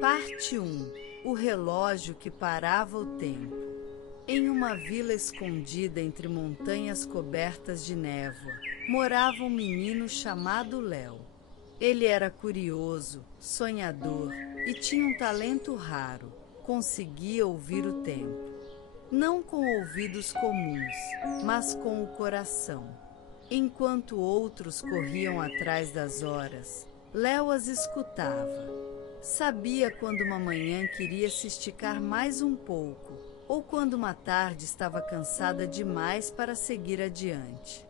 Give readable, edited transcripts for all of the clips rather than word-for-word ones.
Parte 1. O relógio que parava o tempo. Em uma vila escondida entre montanhas cobertas de névoa, morava um menino chamado Léo. Ele era curioso, sonhador e tinha um talento raro. Conseguia ouvir o tempo. Não com ouvidos comuns, mas com o coração. Enquanto outros corriam atrás das horas, Léo as escutava. Sabia quando uma manhã queria se esticar mais um pouco, ou quando uma tarde estava cansada demais para seguir adiante.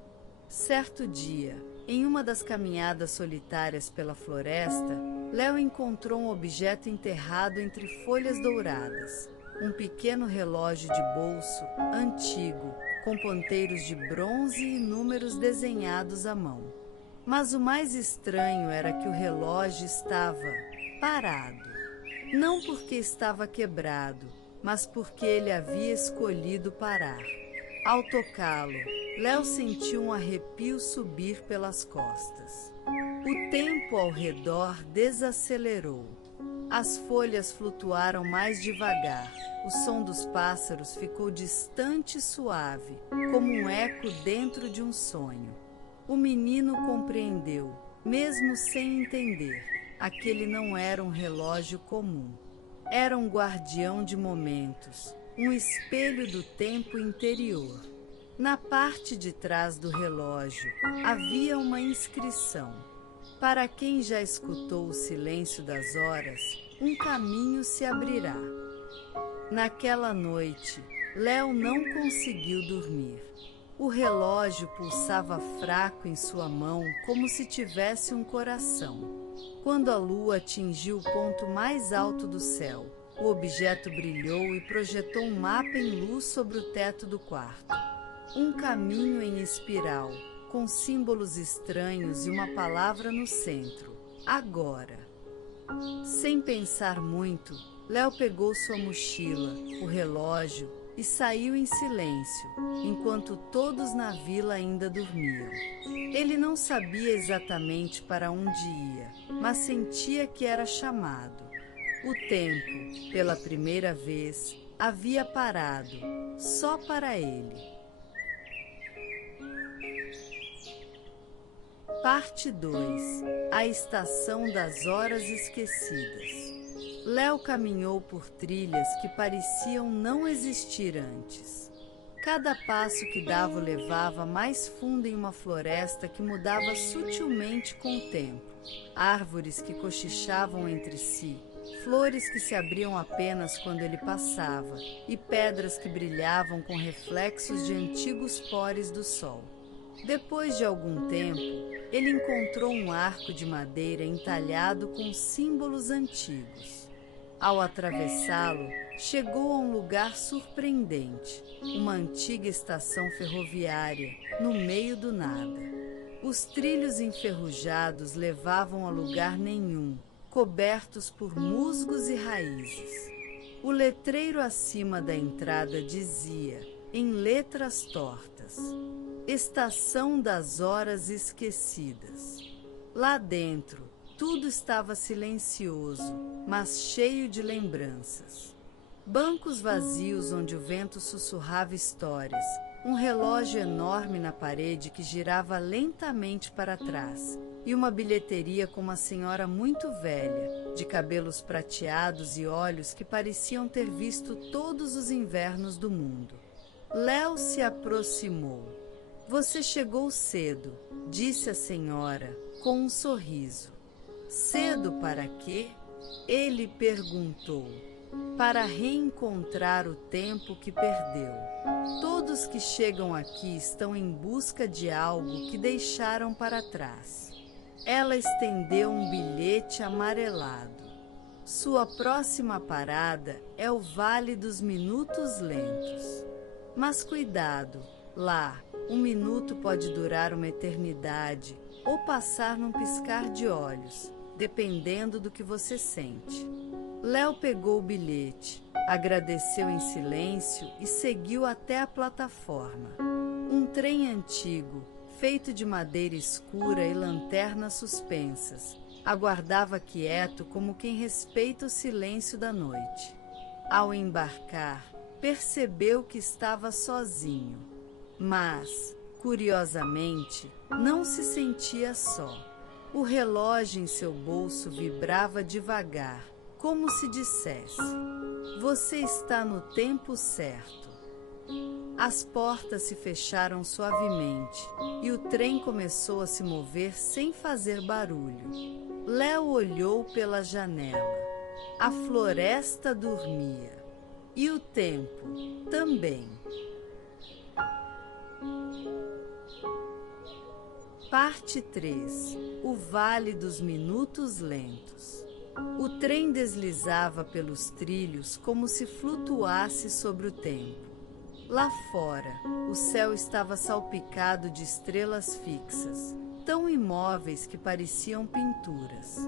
Certo dia, em uma das caminhadas solitárias pela floresta, Léo encontrou um objeto enterrado entre folhas douradas. Um pequeno relógio de bolso, antigo, com ponteiros de bronze e números desenhados à mão. Mas o mais estranho era que o relógio estava parado. Não porque estava quebrado, mas porque ele havia escolhido parar. Ao tocá-lo, Léo sentiu um arrepio subir pelas costas. O tempo ao redor desacelerou. As folhas flutuaram mais devagar. O som dos pássaros ficou distante e suave, como um eco dentro de um sonho. O menino compreendeu, mesmo sem entender. Aquele não era um relógio comum. Era um guardião de momentos, um espelho do tempo interior. Na parte de trás do relógio havia uma inscrição. Para quem já escutou o silêncio das horas, um caminho se abrirá. Naquela noite, Léo não conseguiu dormir. O relógio pulsava fraco em sua mão, como se tivesse um coração. Quando a lua atingiu o ponto mais alto do céu, o objeto brilhou e projetou um mapa em luz sobre o teto do quarto. Um caminho em espiral, com símbolos estranhos e uma palavra no centro. Agora. Sem pensar muito, Léo pegou sua mochila, o relógio e saiu em silêncio, enquanto todos na vila ainda dormiam. Ele não sabia exatamente para onde ia, mas sentia que era chamado. O tempo, pela primeira vez, havia parado, só para ele. Parte 2. A Estação das Horas Esquecidas. Léo caminhou por trilhas que pareciam não existir antes. Cada passo que dava o levava mais fundo em uma floresta que mudava sutilmente com o tempo. Árvores que cochichavam entre si, flores que se abriam apenas quando ele passava, e pedras que brilhavam com reflexos de antigos pores do sol. Depois de algum tempo, ele encontrou um arco de madeira entalhado com símbolos antigos. Ao atravessá-lo, chegou a um lugar surpreendente, uma antiga estação ferroviária, no meio do nada. Os trilhos enferrujados levavam a lugar nenhum, cobertos por musgos e raízes. O letreiro acima da entrada dizia, em letras tortas, Estação das Horas Esquecidas. Lá dentro, tudo estava silencioso, mas cheio de lembranças. Bancos vazios onde o vento sussurrava histórias, um relógio enorme na parede que girava lentamente para trás, e uma bilheteria com uma senhora muito velha, de cabelos prateados e olhos que pareciam ter visto todos os invernos do mundo. Léo se aproximou. Você chegou cedo, disse a senhora, com um sorriso. Cedo para quê? Ele perguntou. Para reencontrar o tempo que perdeu. Todos que chegam aqui estão em busca de algo que deixaram para trás. Ela estendeu um bilhete amarelado. Sua próxima parada é o Vale dos Minutos Lentos. Mas cuidado, lá, um minuto pode durar uma eternidade ou passar num piscar de olhos, dependendo do que você sente. Léo pegou o bilhete, agradeceu em silêncio e seguiu até a plataforma. Um trem antigo, feito de madeira escura e lanternas suspensas, Aguardava quieto como quem respeita o silêncio da noite. Ao embarcar, percebeu que estava sozinho. Mas, curiosamente, não se sentia só. O relógio em seu bolso vibrava devagar, como se dissesse: "Você está no tempo certo." As portas se fecharam suavemente e o trem começou a se mover sem fazer barulho. Léo olhou pela janela. A floresta dormia. E o tempo também. Parte 3. O Vale dos Minutos Lentos. O trem deslizava pelos trilhos como se flutuasse sobre o tempo. Lá fora, o céu estava salpicado de estrelas fixas, tão imóveis que pareciam pinturas.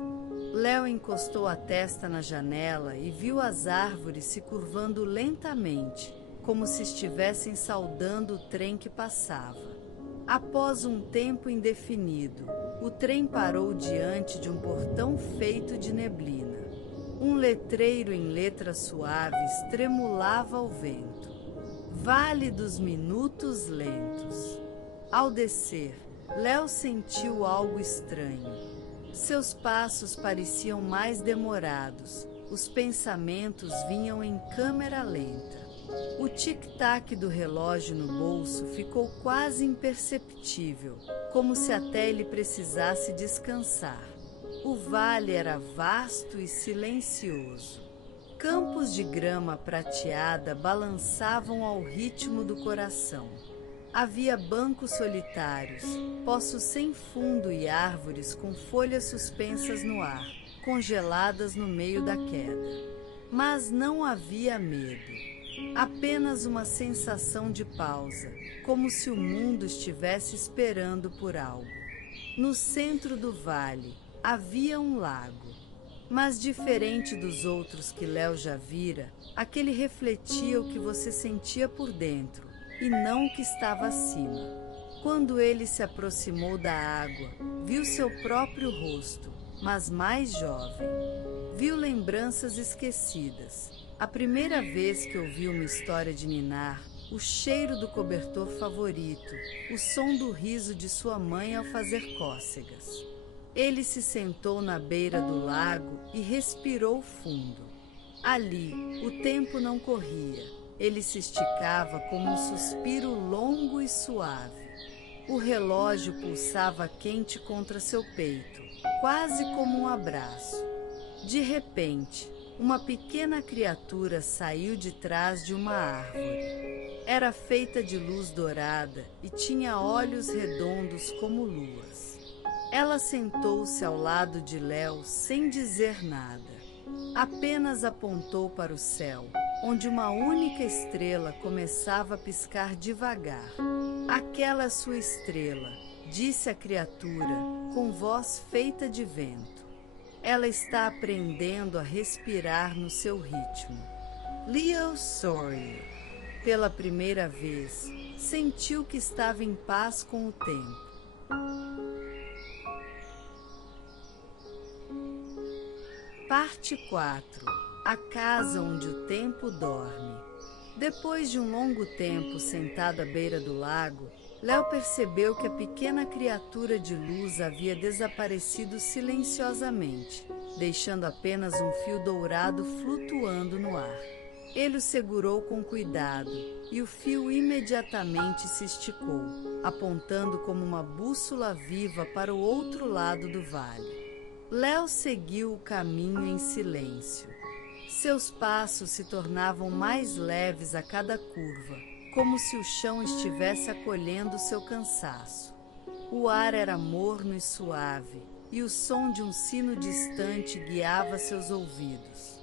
Léo encostou a testa na janela e viu as árvores se curvando lentamente, como se estivessem saudando o trem que passava. Após um tempo indefinido, o trem parou diante de um portão feito de neblina. Um letreiro em letras suaves tremulava ao vento. Vale dos Minutos Lentos. Ao descer, Léo sentiu algo estranho. Seus passos pareciam mais demorados, os pensamentos vinham em câmera lenta. O tic-tac do relógio no bolso ficou quase imperceptível, como se até ele precisasse descansar. O vale era vasto e silencioso. Campos de grama prateada balançavam ao ritmo do coração. Havia bancos solitários, poços sem fundo e árvores com folhas suspensas no ar, congeladas no meio da queda. Mas não havia medo. Apenas uma sensação de pausa, como se o mundo estivesse esperando por algo. No centro do vale, havia um lago. Mas diferente dos outros que Léo já vira, aquele refletia o que você sentia por dentro, e não o que estava acima. Quando ele se aproximou da água, viu seu próprio rosto, mas mais jovem. Viu lembranças esquecidas. A primeira vez que ouviu uma história de ninar, o cheiro do cobertor favorito, o som do riso de sua mãe ao fazer cócegas. Ele se sentou na beira do lago e respirou fundo. Ali, o tempo não corria. Ele se esticava como um suspiro longo e suave. O relógio pulsava quente contra seu peito, quase como um abraço. De repente, uma pequena criatura saiu de trás de uma árvore. Era feita de luz dourada e tinha olhos redondos como luas. Ela sentou-se ao lado de Léo sem dizer nada. Apenas apontou para o céu, onde uma única estrela começava a piscar devagar. "Aquela é sua estrela", disse a criatura, com voz feita de vento. Ela está aprendendo a respirar no seu ritmo. Leo Sawyer, pela primeira vez, sentiu que estava em paz com o tempo. Parte 4. A casa onde o tempo dorme. Depois de um longo tempo sentado à beira do lago, Léo percebeu que a pequena criatura de luz havia desaparecido silenciosamente, deixando apenas um fio dourado flutuando no ar. Ele o segurou com cuidado e o fio imediatamente se esticou, apontando como uma bússola viva para o outro lado do vale. Léo seguiu o caminho em silêncio. Seus passos se tornavam mais leves a cada curva, como se o chão estivesse acolhendo seu cansaço. O ar era morno e suave, e o som de um sino distante guiava seus ouvidos.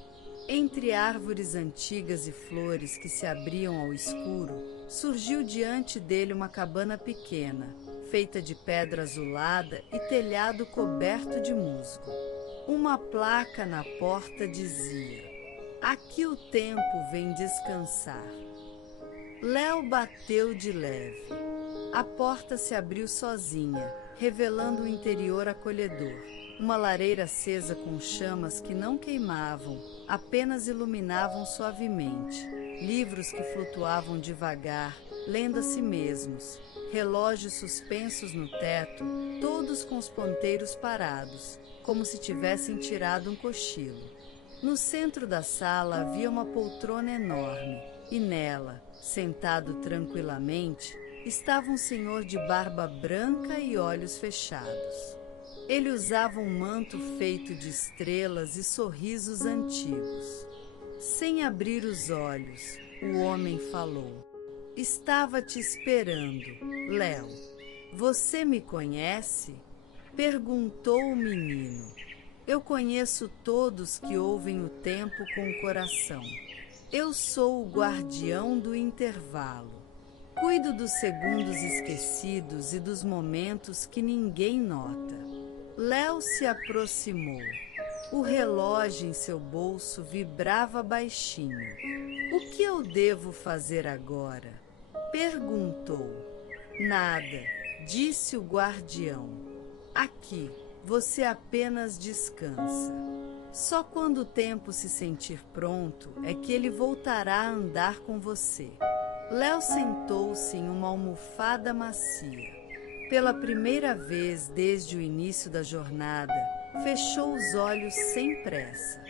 Entre árvores antigas e flores que se abriam ao escuro, surgiu diante dele uma cabana pequena, feita de pedra azulada e telhado coberto de musgo. Uma placa na porta dizia: "Aqui o tempo vem descansar." Léo bateu de leve. A porta se abriu sozinha, revelando um interior acolhedor. Uma lareira acesa com chamas que não queimavam, apenas iluminavam suavemente. Livros que flutuavam devagar, lendo a si mesmos. Relógios suspensos no teto, todos com os ponteiros parados, como se tivessem tirado um cochilo. No centro da sala havia uma poltrona enorme, e nela, sentado tranquilamente, estava um senhor de barba branca e olhos fechados. Ele usava um manto feito de estrelas e sorrisos antigos. Sem abrir os olhos, o homem falou: "Estava te esperando, Léo. Você me conhece?" Perguntou o menino. "Eu conheço todos que ouvem o tempo com o coração. Eu sou o guardião do intervalo. Cuido dos segundos esquecidos e dos momentos que ninguém nota." Léo se aproximou. O relógio em seu bolso vibrava baixinho. "O que eu devo fazer agora?" perguntou. "Nada", disse o guardião. "Aqui, você apenas descansa. Só quando o tempo se sentir pronto é que ele voltará a andar com você." Léo sentou-se em uma almofada macia. Pela primeira vez desde o início da jornada, fechou os olhos sem pressa.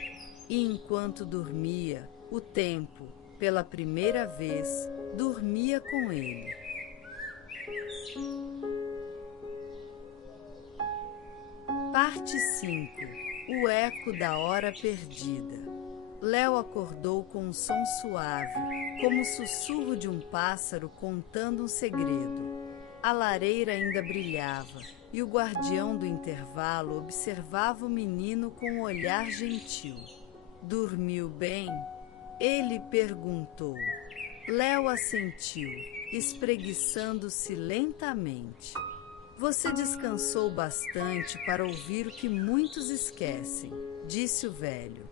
E enquanto dormia, o tempo, pela primeira vez, dormia com ele. Parte 5. O eco da hora perdida. Léo acordou com um som suave, como o sussurro de um pássaro contando um segredo. A lareira ainda brilhava, e o guardião do intervalo observava o menino com um olhar gentil. "Dormiu bem?" ele perguntou. Léo assentiu, espreguiçando-se lentamente. "Você descansou bastante para ouvir o que muitos esquecem", disse o velho.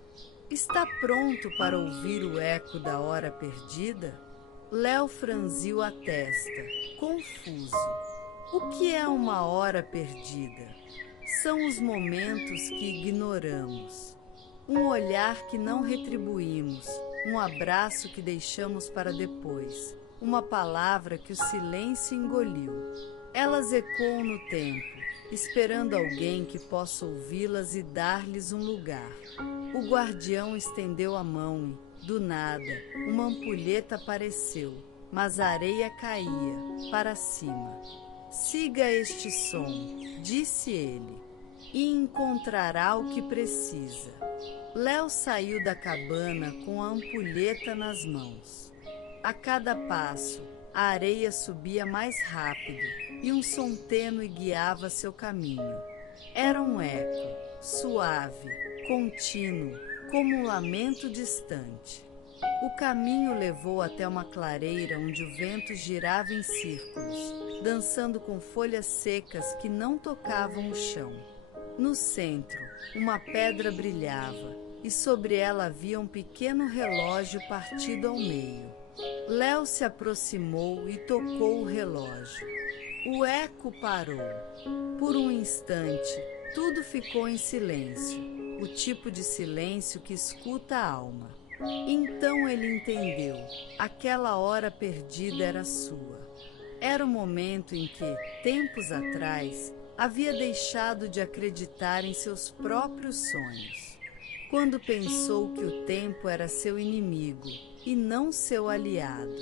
"Está pronto para ouvir o eco da hora perdida?" Léo franziu a testa, confuso. O que é uma hora perdida? São os momentos que ignoramos. Um olhar que não retribuímos, um abraço que deixamos para depois, uma palavra que o silêncio engoliu. Elas ecoam no tempo, esperando alguém que possa ouvi-las e dar-lhes um lugar. O guardião estendeu a mão e, do nada, uma ampulheta apareceu, mas a areia caía, para cima. "Siga este som", disse ele, "e encontrará o que precisa." Léo saiu da cabana com a ampulheta nas mãos. A cada passo, a areia subia mais rápido e um som tênue guiava seu caminho. Era um eco, suave, contínuo, como um lamento distante. O caminho levou até uma clareira onde o vento girava em círculos, dançando com folhas secas que não tocavam o chão. No centro, uma pedra brilhava, e sobre ela havia um pequeno relógio partido ao meio. Léo se aproximou e tocou o relógio. O eco parou. Por um instante, tudo ficou em silêncio. O tipo de silêncio que escuta a alma. Então ele entendeu. Aquela hora perdida era sua. Era o momento em que, tempos atrás, havia deixado de acreditar em seus próprios sonhos. Quando pensou que o tempo era seu inimigo e não seu aliado.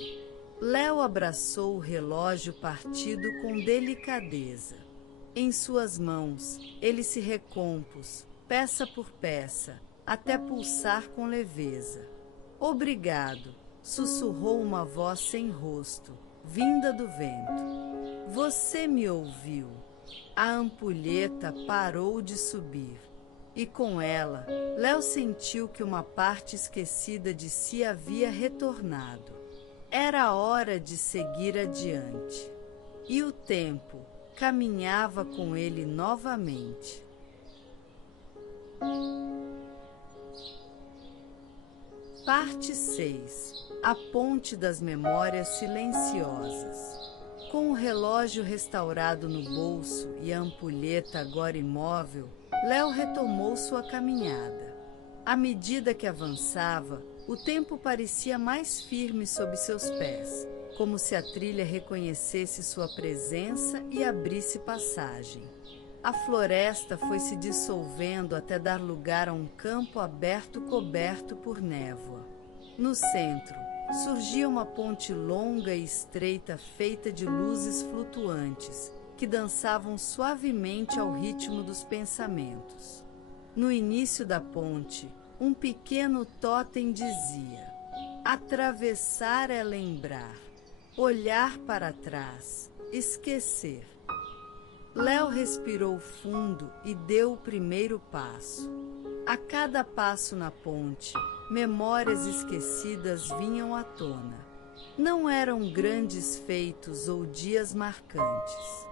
Léo abraçou o relógio partido com delicadeza. Em suas mãos, ele se recompôs, peça por peça, até pulsar com leveza. "Obrigado", sussurrou uma voz sem rosto, vinda do vento. "Você me ouviu." A ampulheta parou de subir. E com ela, Léo sentiu que uma parte esquecida de si havia retornado. Era hora de seguir adiante. E o tempo caminhava com ele novamente. Parte 6. A ponte das memórias silenciosas. Com o relógio restaurado no bolso e a ampulheta agora imóvel, Léo retomou sua caminhada. À medida que avançava, o tempo parecia mais firme sob seus pés, como se a trilha reconhecesse sua presença e abrisse passagem. A floresta foi se dissolvendo até dar lugar a um campo aberto coberto por névoa. No centro, surgia uma ponte longa e estreita feita de luzes flutuantes, que dançavam suavemente ao ritmo dos pensamentos. No início da ponte, um pequeno tótem dizia: atravessar é lembrar, olhar para trás, esquecer. Léo respirou fundo e deu o primeiro passo. A cada passo na ponte, memórias esquecidas vinham à tona. Não eram grandes feitos ou dias marcantes.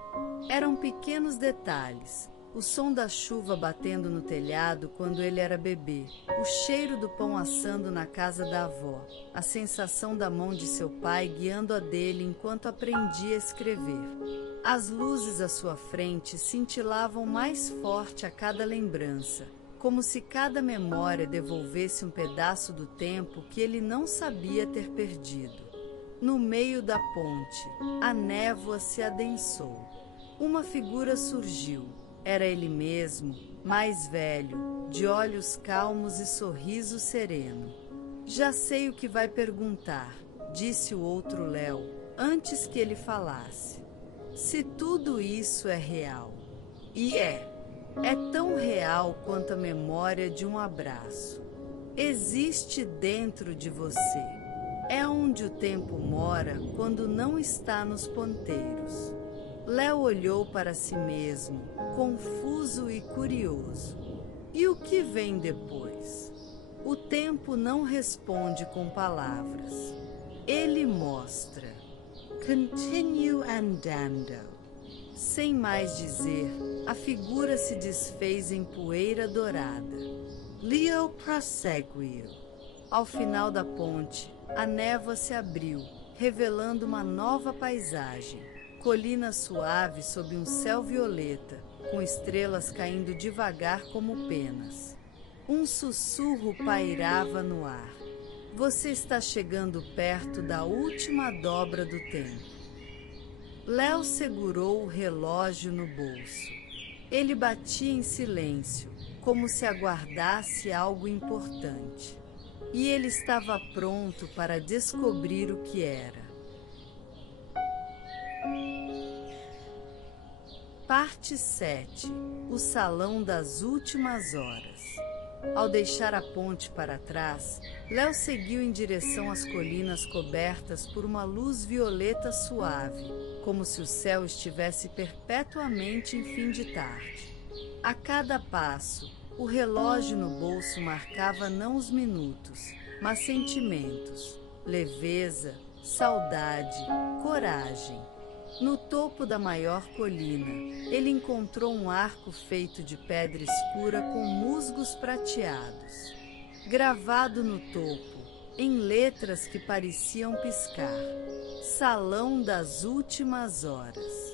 Eram pequenos detalhes: o som da chuva batendo no telhado quando ele era bebê, o cheiro do pão assando na casa da avó, a sensação da mão de seu pai guiando a dele enquanto aprendia a escrever. As luzes à sua frente cintilavam mais forte a cada lembrança, como se cada memória devolvesse um pedaço do tempo que ele não sabia ter perdido. No meio da ponte, a névoa se adensou. Uma figura surgiu. Era ele mesmo, mais velho, de olhos calmos e sorriso sereno. Já sei o que vai perguntar, disse o outro Léo, antes que ele falasse. Se tudo isso é real. E é tão real quanto a memória de um abraço. Existe dentro de você. É onde o tempo mora quando não está nos ponteiros. Léo olhou para si mesmo, confuso e curioso. E o que vem depois? O tempo não responde com palavras. Ele mostra. Continue andando. Sem mais dizer, a figura se desfez em poeira dourada. Leo prosseguiu. Ao final da ponte, a névoa se abriu, revelando uma nova paisagem. Colinas suaves sob um céu violeta, com estrelas caindo devagar como penas. Um sussurro pairava no ar. Você está chegando perto da última dobra do tempo. Léo segurou o relógio no bolso. Ele batia em silêncio, como se aguardasse algo importante. E ele estava pronto para descobrir o que era. Parte 7. O Salão das Últimas Horas. Ao deixar a ponte para trás, Léo seguiu em direção às colinas cobertas por uma luz violeta suave, como se o céu estivesse perpetuamente em fim de tarde. A cada passo, o relógio no bolso marcava não os minutos, mas sentimentos, leveza, saudade, coragem. No topo da maior colina, ele encontrou um arco feito de pedra escura com musgos prateados. Gravado no topo, em letras que pareciam piscar: Salão das Últimas Horas.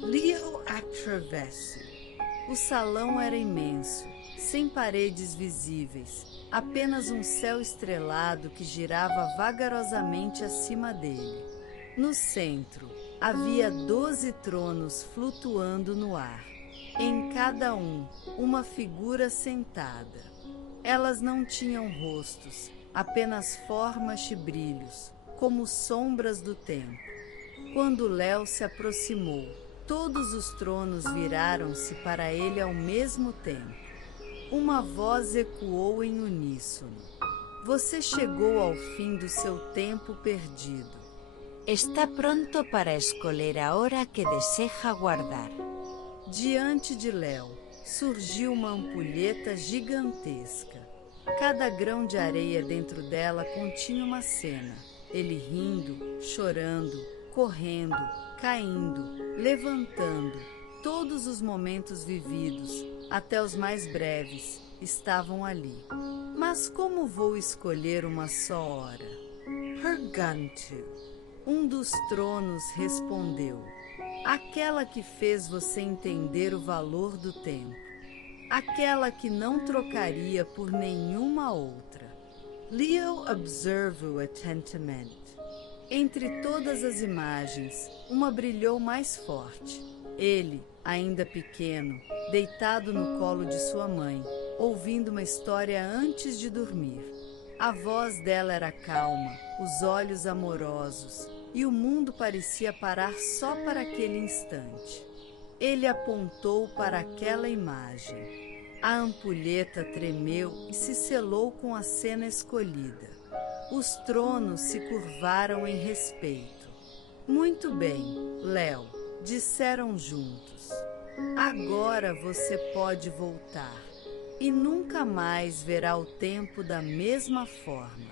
Leo atravesse. O salão era imenso, sem paredes visíveis, apenas um céu estrelado que girava vagarosamente acima dele. No centro, havia 12 tronos flutuando no ar. Em cada um, uma figura sentada. Elas não tinham rostos, apenas formas e brilhos, como sombras do tempo. Quando Léo se aproximou, todos os tronos viraram-se para ele ao mesmo tempo. Uma voz ecoou em uníssono. Você chegou ao fim do seu tempo perdido. Está pronto para escolher a hora que deseja guardar. Diante de Léo, surgiu uma ampulheta gigantesca. Cada grão de areia dentro dela continha uma cena. Ele rindo, chorando, correndo, caindo, levantando. Todos os momentos vividos, até os mais breves, estavam ali. Mas como vou escolher uma só hora? Pergunto. Um dos tronos respondeu: aquela que fez você entender o valor do tempo. aquela que não trocaria por nenhuma outra. Leo observou atentamente. Entre todas as imagens, uma brilhou mais forte. Ele, ainda pequeno, deitado no colo de sua mãe, ouvindo uma história antes de dormir. A voz dela era calma, os olhos amorosos, e o mundo parecia parar só para aquele instante. Ele apontou para aquela imagem. A ampulheta tremeu e se selou com a cena escolhida. Os tronos se curvaram em respeito. Muito bem, Léo, disseram juntos. Agora você pode voltar. E nunca mais verá o tempo da mesma forma.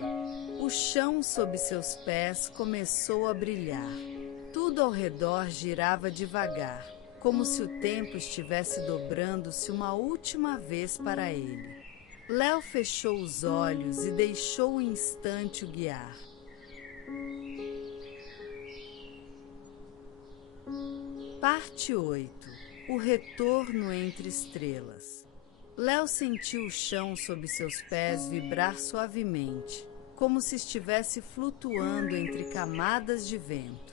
O chão sob seus pés começou a brilhar. Tudo ao redor girava devagar, como se o tempo estivesse dobrando-se uma última vez para ele. Léo fechou os olhos e deixou o instante o guiar. Parte 8. O retorno entre estrelas. Léo sentiu o chão sob seus pés vibrar suavemente, como se estivesse flutuando entre camadas de vento.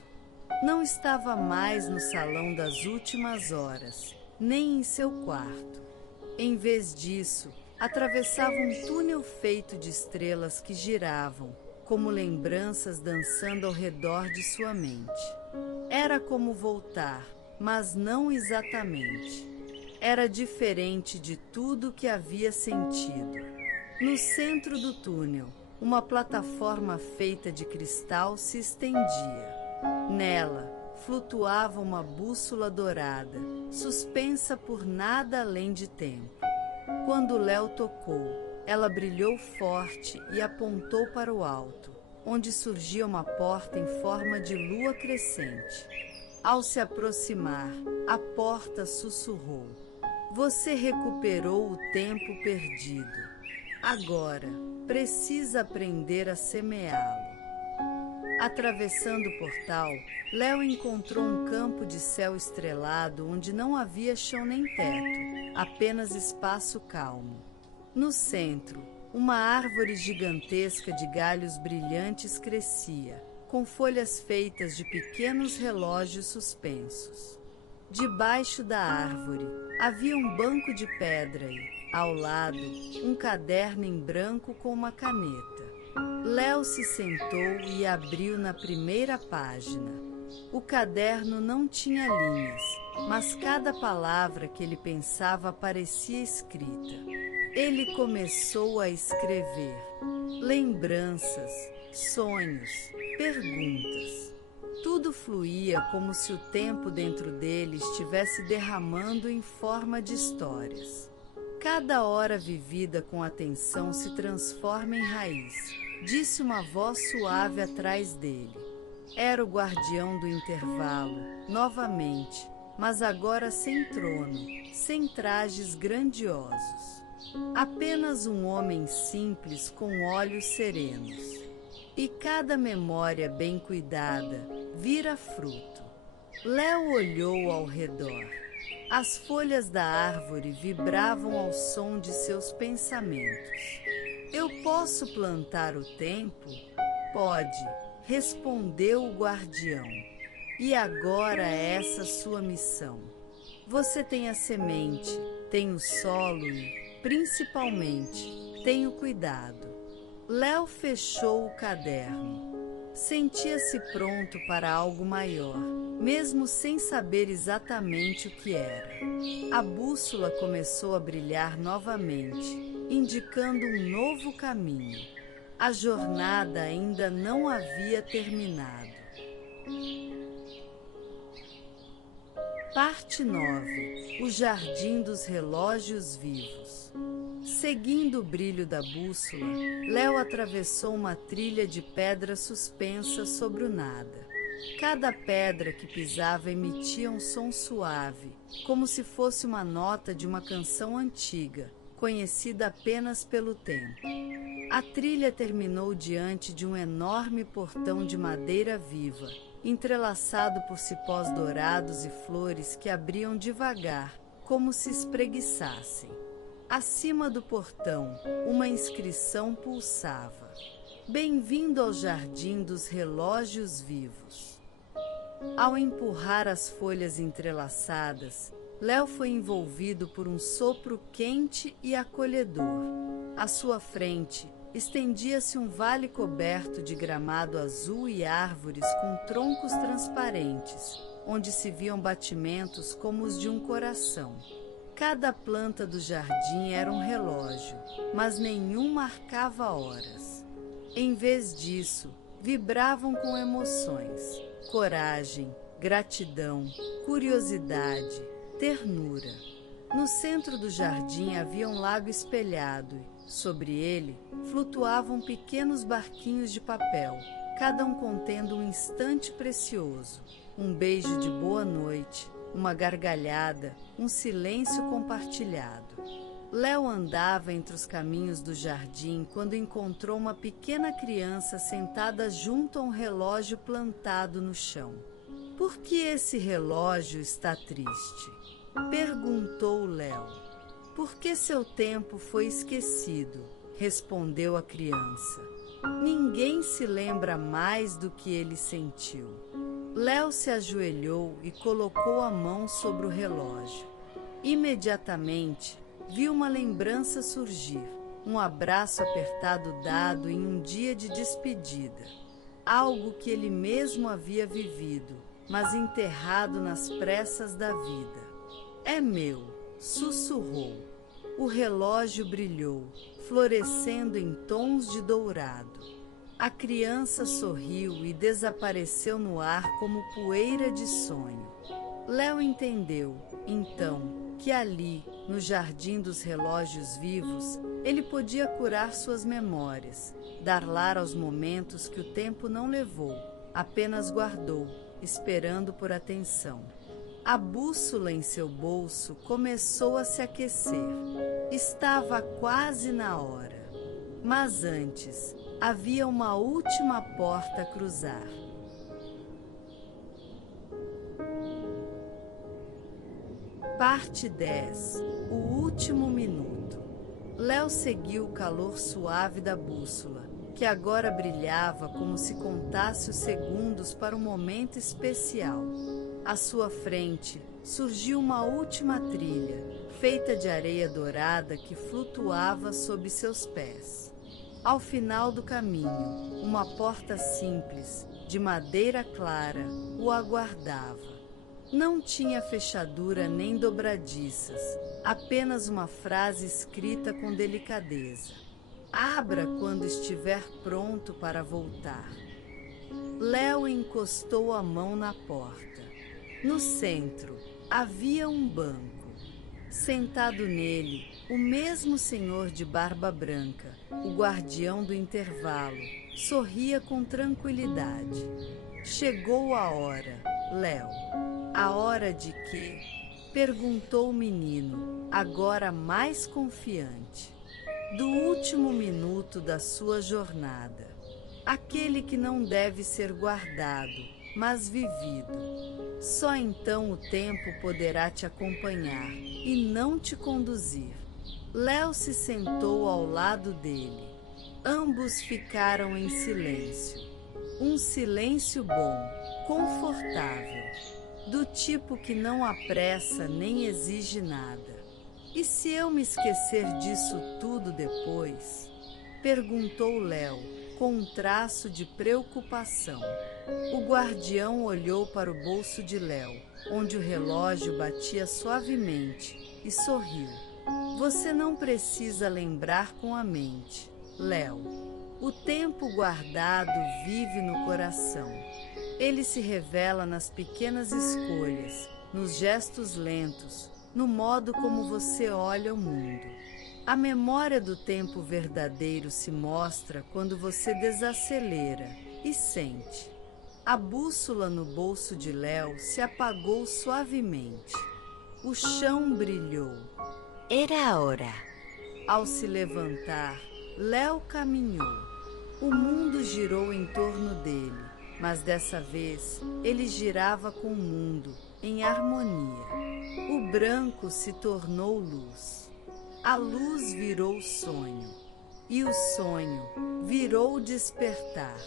Não estava mais no salão das últimas horas, nem em seu quarto. Em vez disso, atravessava um túnel feito de estrelas que giravam, como lembranças dançando ao redor de sua mente. Era como voltar, mas não exatamente. Era diferente de tudo que havia sentido. No centro do túnel, uma plataforma feita de cristal se estendia. Nela, flutuava uma bússola dourada, suspensa por nada além de tempo. Quando Léo tocou, ela brilhou forte e apontou para o alto, onde surgia uma porta em forma de lua crescente. Ao se aproximar, a porta sussurrou. Você recuperou o tempo perdido. Agora, precisa aprender a semeá-lo. Atravessando o portal, Léo encontrou um campo de céu estrelado onde não havia chão nem teto, apenas espaço calmo. No centro, uma árvore gigantesca de galhos brilhantes crescia, com folhas feitas de pequenos relógios suspensos. Debaixo da árvore, havia um banco de pedra e, ao lado, um caderno em branco com uma caneta. Léo se sentou e abriu na primeira página. O caderno não tinha linhas, mas cada palavra que ele pensava parecia escrita. Ele começou a escrever lembranças, sonhos, perguntas. Tudo fluía como se o tempo dentro dele estivesse derramando em forma de histórias. Cada hora vivida com atenção se transforma em raiz, disse uma voz suave atrás dele. Era o guardião do intervalo, novamente, mas agora sem trono, sem trajes grandiosos. Apenas um homem simples com olhos serenos. E cada memória bem cuidada vira fruto. Léo olhou ao redor. As folhas da árvore vibravam ao som de seus pensamentos. Eu posso plantar o tempo? Pode, respondeu o guardião. E agora é essa sua missão. Você tem a semente, tem o solo e, principalmente, tem o cuidado. Léo fechou o caderno. Sentia-se pronto para algo maior, mesmo sem saber exatamente o que era. A bússola começou a brilhar novamente, indicando um novo caminho. A jornada ainda não havia terminado. Parte 9. O Jardim dos Relógios Vivos. Seguindo o brilho da bússola, Léo atravessou uma trilha de pedras suspensas sobre o nada. Cada pedra que pisava emitia um som suave, como se fosse uma nota de uma canção antiga, conhecida apenas pelo tempo. A trilha terminou diante de um enorme portão de madeira viva, entrelaçado por cipós dourados e flores que abriam devagar, como se espreguiçassem. Acima do portão, uma inscrição pulsava: Bem-vindo ao Jardim dos Relógios Vivos. Ao empurrar as folhas entrelaçadas, Léo foi envolvido por um sopro quente e acolhedor. À sua frente, estendia-se um vale coberto de gramado azul e árvores com troncos transparentes, onde se viam batimentos como os de um coração. Cada planta do jardim era um relógio, mas nenhum marcava horas. Em vez disso, vibravam com emoções: coragem, gratidão, curiosidade, ternura. No centro do jardim havia um lago espelhado e, sobre ele, flutuavam pequenos barquinhos de papel, cada um contendo um instante precioso, um beijo de boa noite, uma gargalhada, um silêncio compartilhado. Léo andava entre os caminhos do jardim quando encontrou uma pequena criança sentada junto a um relógio plantado no chão. Por que esse relógio está triste? Perguntou Léo. Porque seu tempo foi esquecido, respondeu a criança. Ninguém se lembra mais do que ele sentiu. Léo se ajoelhou e colocou a mão sobre o relógio. Imediatamente, viu uma lembrança surgir, um abraço apertado dado em um dia de despedida. Algo que ele mesmo havia vivido, mas enterrado nas pressas da vida. É meu, sussurrou. O relógio brilhou, florescendo em tons de dourado. A criança sorriu e desapareceu no ar como poeira de sonho. Léo entendeu, então, que ali, no Jardim dos Relógios Vivos, ele podia curar suas memórias, dar lar aos momentos que o tempo não levou, apenas guardou, esperando por atenção. A bússola em seu bolso começou a se aquecer. Estava quase na hora. Mas antes, havia uma última porta a cruzar. Parte 10. O último minuto. Léo seguiu o calor suave da bússola, que agora brilhava como se contasse os segundos para um momento especial. À sua frente, surgiu uma última trilha, feita de areia dourada que flutuava sob seus pés. Ao final do caminho, uma porta simples, de madeira clara, o aguardava. Não tinha fechadura nem dobradiças, apenas uma frase escrita com delicadeza. Abra quando estiver pronto para voltar. Léo encostou a mão na porta. No centro, havia um banco. Sentado nele, o mesmo senhor de barba branca, o guardião do intervalo, sorria com tranquilidade. Chegou a hora, Léo. A hora de quê? Perguntou o menino, agora mais confiante. Do último minuto da sua jornada. Aquele que não deve ser guardado, mas vivido. Só então o tempo poderá te acompanhar e não te conduzir. Léo se sentou ao lado dele. Ambos ficaram em silêncio. Um silêncio bom, confortável, do tipo que não apressa nem exige nada. E se eu me esquecer disso tudo depois? Perguntou Léo, com um traço de preocupação. O guardião olhou para o bolso de Léo, onde o relógio batia suavemente, e sorriu. Você não precisa lembrar com a mente, Léo. O tempo guardado vive no coração. Ele se revela nas pequenas escolhas, nos gestos lentos, no modo como você olha o mundo. A memória do tempo verdadeiro se mostra quando você desacelera e sente. A bússola no bolso de Léo se apagou suavemente. O chão brilhou. Era a hora. Ao se levantar, Léo caminhou. O mundo girou em torno dele, mas dessa vez ele girava com o mundo, em harmonia. O branco se tornou luz. A luz virou sonho, e o sonho virou despertar.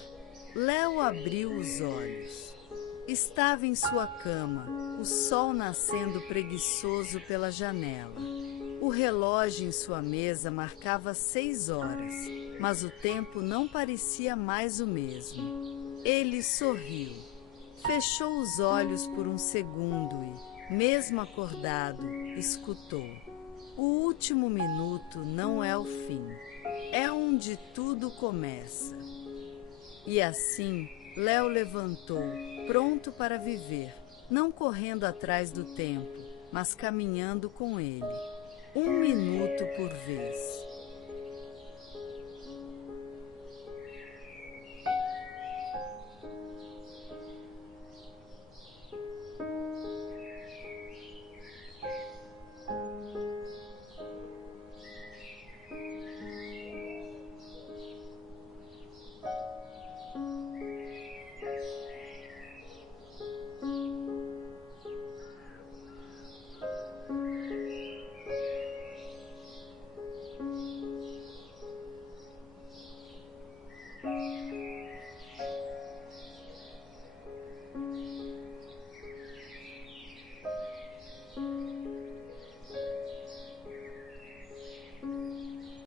Léo abriu os olhos. Estava em sua cama, o sol nascendo preguiçoso pela janela. O relógio em sua mesa marcava 6 horas, mas o tempo não parecia mais o mesmo. Ele sorriu, fechou os olhos por um segundo e, mesmo acordado, escutou. O último minuto não é o fim, é onde tudo começa. E assim, Léo levantou, pronto para viver, não correndo atrás do tempo, mas caminhando com ele, 1 minuto por vez.